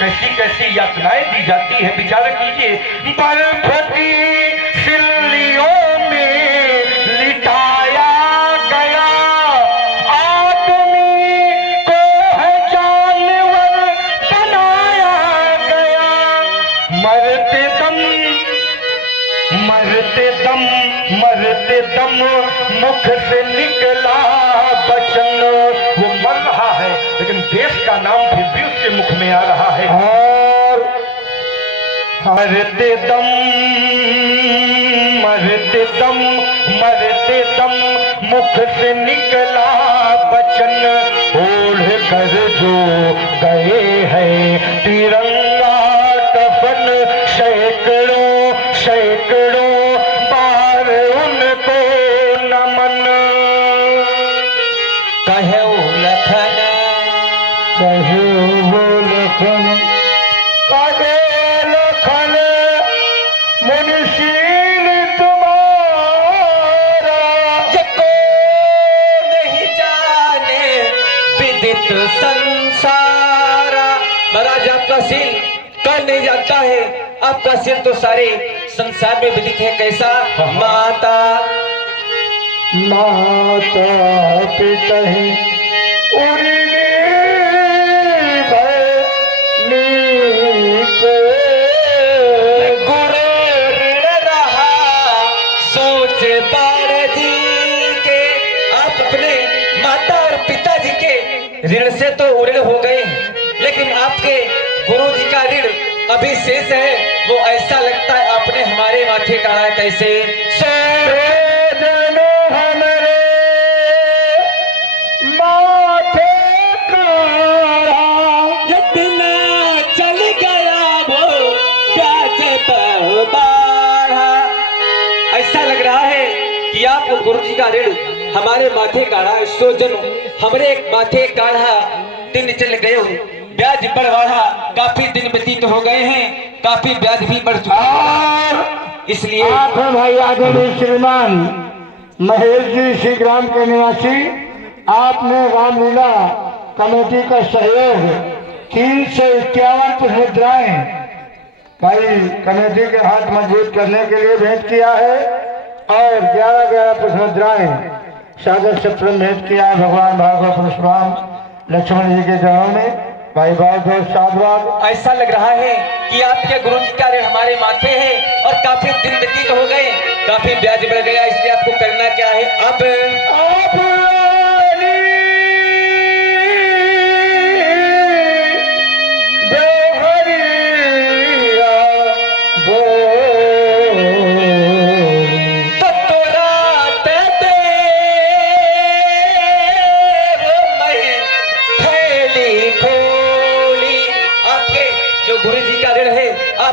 कैसी कैसी यातनाएं दी जाती है। विचार कीजिए, बर्फ की सिल्लियों में लिटाया गया आदमी को, है जानवर बनाया गया। मरते दम मरते दम मरते दम मुख से निकला वचन। वो मर रहा है लेकिन देश का नाम फिर भी उसके मुख में आ रहा है। और मरते दम मरते दम मरते दम मुख से निकला वचन। ओढ़ कर जो गए हैं तिरंगा कफन, सैकड़ों सैकड़ों बार उनको नमन। कहे लखन, कहे वो लखन, कहे लखन मुनशील तुम्हारा। ये को नहीं जाने विदित संसारा। महाराज आपका सिर कौन नहीं जानता है? आपका सिर तो सारे संसार में विदित है। कैसा? माता माता पिता उड़ने भैनी के, गुरु ऋण रहा सोच बार जी के। आप अपने माता और पिताजी के ऋण से तो उड़े हो गए, लेकिन आपके गुरु जी का ऋण अभी शेष है। वो ऐसा लगता है आपने हमारे माथे गाड़ा। कैसे? सजन हमरे माथे काढ़ा, इतना चल गया वो प्याज बाढ़ा। ऐसा लग रहा है कि आप गुरु जी का ऋण हमारे माथे काढ़ा। सो जन हमरे माथे काढ़ा, दिन चल गए हो ब्याज बढ़वाढ़ा। काफी दिन व्यतीत हो गए हैं, काफी ब्याज भी बढ़ चुका है। इसलिए आप हैं भाई आदरणीय श्रीमान महेश जी श्री ग्राम के निवासी। आपने रामलीला कमेटी का सहयोग 351 पुष्पमुद्राएं भाई कमेटी के हाथ मजबूत करने के लिए भेंट किया है, और 11 पुष्पमुद्राएं सागर सप्तम भेंट किया है भगवान भागवत परशुराम लक्ष्मण जी के चरणों में। भाई बहुत बहुत साधुवाद। ऐसा लग रहा है कि आपके गुरु जी का ऋण हमारे माथे है, और काफी दिन व्यतीत हो गए, काफी ब्याज बढ़ गया। इसलिए आपको करना क्या है? अब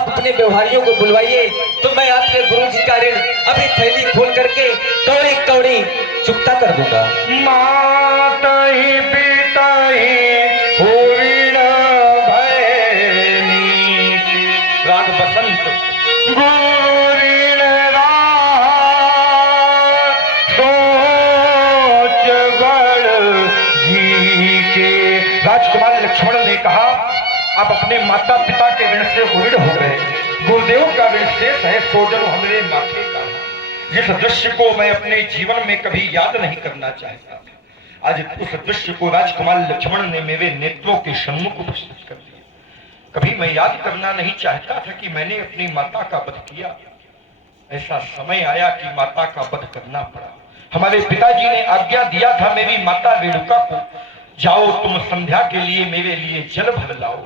अपने व्यवहारियों को बुलवाइए, तो मैं आपके गुरु जी का ऋण अभी थैली खोल करके कौड़ी कौड़ी चुकता कर दूंगा। माता ही पिता ही ऋण भैनी, राग बसंत गुरु ऋण सोच बड़ जी के। राजकुमार लक्ष्मण ने कहा, आप अपने माता पिता के ऋण से ऋण हो गए, गुरुदेव का ऋण शेष है, सोजन हमरे माथे का। जिस दृश्य को मैं अपने जीवन में कभी याद नहीं करना चाहता था, आज उस दृश्य को राजकुमार लक्ष्मण ने मेरे नेत्रों के सम्मुख उपस्थित कर दिया। कभी मैं याद करना नहीं चाहता था कि मैंने अपनी माता का वध किया। ऐसा समय आया कि माता का वध करना पड़ा। हमारे पिताजी ने आज्ञा दिया था मेरी माता रेणुका को, जाओ तुम संध्या के लिए मेरे लिए जल भर लाओ।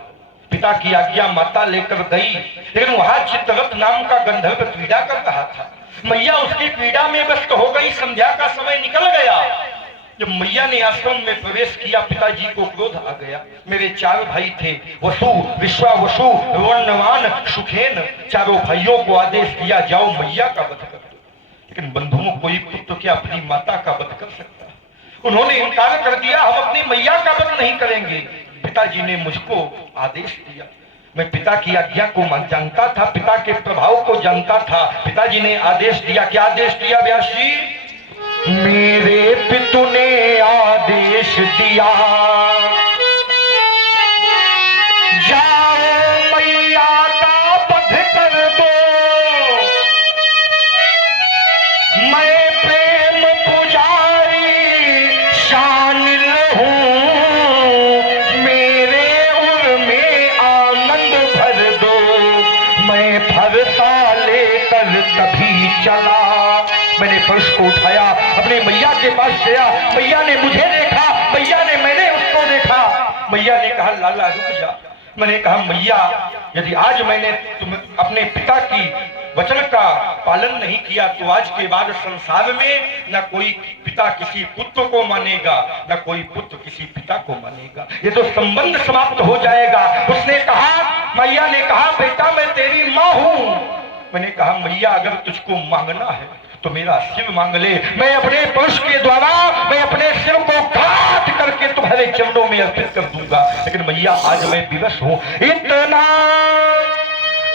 पिता की आज्ञा माता लेकर गई, लेकिन वहां चित्ररथ नाम का गंधर्व पीड़ा कर रहा था। मैया उसकी पीड़ा में व्यस्त हो गई। संध्या का समय निकल गया। जब मैया ने आश्रम में प्रवेश किया, पिताजी को क्रोध आ गया। मेरे 4 भाई थे, वसु, विश्वावसु, रोणवान, सुखेन। चारों भाइयों को आदेश दिया, जाओ मैया का वध कर दो। लेकिन बंधुओं, कोई पुत्र क्या अपनी माता का वध कर सकता? उन्होंने इनकार कर दिया, हम अपनी मैया का वध नहीं करेंगे। पिताजी ने मुझको आदेश दिया। मैं पिता की आज्ञा को जानता था, पिता के प्रभाव को जानता था। पिताजी ने आदेश दिया। क्या आदेश दिया व्यास जी? मेरे पितु ने आदेश दिया, जाओ मैंने पर्स को उठाया, अपने मैया के पास गया। मैया ने मुझे देखा, मैया ने मैंने उसको देखा। मैया ने कहा लाला रुक जा। मैंने कहा मैया, यदि आज मैंने तुम अपने पिता की वचन का पालन नहीं किया तो आज के बाद संसार में न कोई पिता किसी पुत्र को मानेगा, न कोई पुत्र किसी पिता को मानेगा। ये तो संबंध समाप्त हो जाएगा। उसने कहा, मैया ने कहा बेटा मैं तेरी माँ हूं। मैंने कहा मैया अगर तुझको मांगना है तो मेरा सिर मांग ले। मैं अपने पुरुष के द्वारा मैं अपने सिर को काट करके तुम्हारे चरणों में अर्पित कर दूंगा। लेकिन मैया आज मैं विवश हूं। इतना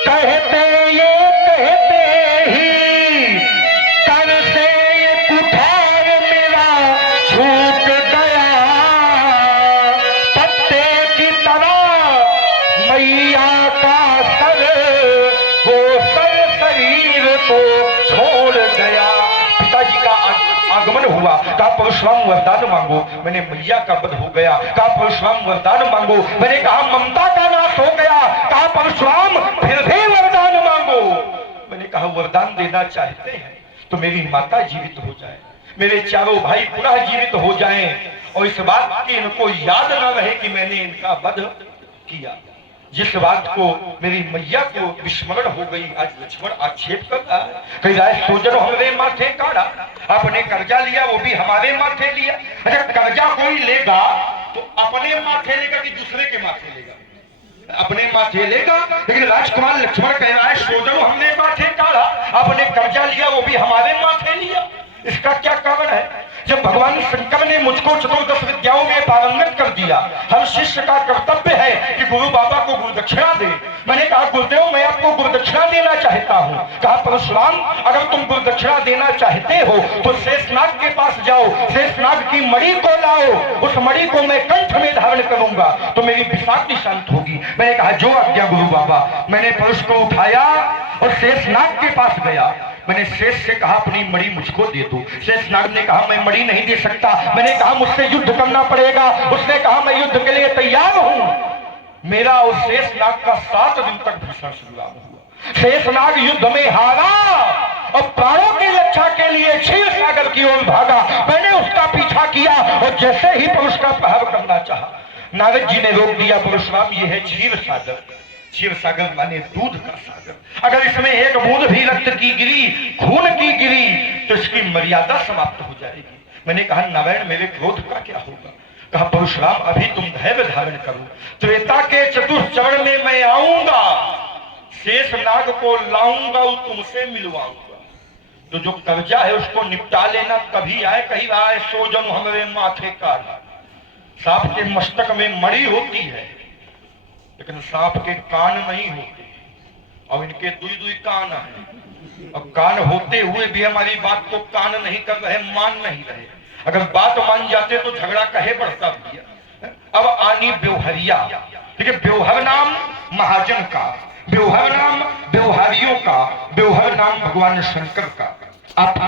कहते ये कहते ही तर से कुठार मेरा छूट गया। पत्ते की तरह मैया का सर वो सर शरीर को छोड़ गया। पिताजी का आगमन हुआ। कहा परशुराम वरदान मांगो। मैंने मैया का वध हो गया। कहा परशुराम वरदान मांगो। मैंने कहा ममता का नाश हो गया। कहा परशुराम फिर भी वरदान मांगो। मैंने कहा वरदान देना चाहते हैं तो मेरी माता जीवित हो जाए, मेरे चारों भाई पुनः जीवित हो जाएं और इस बात की इनको याद ना रहे कि मैंने इनका वध किया। जिस बात को मेरी मैया को विस्मरण हो गई, आज लक्ष्मण आक्षेप करता है, कह रहा है सोजन हमरे माथे काढ़ा। आपने कर्जा लिया वो भी हमारे माथे लिया। अच्छा कर्जा कोई लेगा तो अपने माथे लेगा कि दूसरे के माथे लेगा? अपने माथे लेगा। लेकिन राजकुमार लक्ष्मण कह रहा है सोजन हमने माथे काढ़ा, आपने कर्जा लिया वो भी हमारे माथे लिया। इसका क्या कारण है? जब भगवान शंकर ने मुझको चतुर्दश विद्याओं में पारंगत कर दिया, हर शिष्य का कर्तव्य है कि गुरु बाबा को गुरुदक्षिणा दे। मैंने कहा गुरुदेव मैं आपको गुरुदक्षिणा देना चाहता हूँ। कहा परशुराम अगर तुम गुरुदक्षिणा देना चाहते हो तो शेषनाग के पास जाओ, शेषनाग की मणि को लाओ, उस मणि को मैं कंठ में धारण करूंगा तो मेरी विषाक्ति शांत होगी। मैंने कहा जो आज्ञा गुरु बाबा। मैंने परश को उठाया और शेषनाग के पास गया। मैंने शेष से कहा अपनी मणि मुझको दे दो। शेषनाग ने कहा मैं मणि नहीं दे सकता। मैंने कहा मुझसे युद्ध करना पड़ेगा। उसने कहा मैं युद्ध के लिए तैयार हूं। मेरा और शेषनाग का 7 दिन तक भीषण संग्राम हुआ। शेषनाग युद्ध में हारा और प्राणों की रक्षा के लिए क्षीर सागर की ओर भागा। मैंने उसका पीछा किया और जैसे ही पुरुष का प्रहार करना चाहा, नारद जी ने रोक दिया। परशुराम ये है क्षीर सागर। क्षीर सागर माने दूध का सागर। अगर इसमें एक बूंद भी रक्त की गिरी, खून की गिरी तो इसकी मर्यादा समाप्त हो जाएगी। मैंने कहा नारायण मेरे क्रोध का क्या होगा? कहा परशुराम अभी तुम धैर्य धारण करो, त्रेता के चतुर्चरण में मैं आऊंगा, शेषनाग को लाऊंगा और तुमसे मिलवाऊंगा। तो जो कर्जा है उसको निपटा लेना। तभी आए कही रहा है सोजन हमारे माथे काढ़ा। सांप के मस्तक में मणि होती है लेकिन सांप के कान नहीं होते और इनके दुई कान है। अब कान होते हुए भी हमारी बात को कान नहीं कर रहे, मान नहीं रहे। अगर बात मान जाते तो झगड़ा कहे बढ़ता भैया। अब आनी ब्योहरिया। ठीक है, ब्योहर नाम महाजन का, ब्योहर नाम ब्योहारियों का, ब्योहर नाम भगवान शंकर का। आपके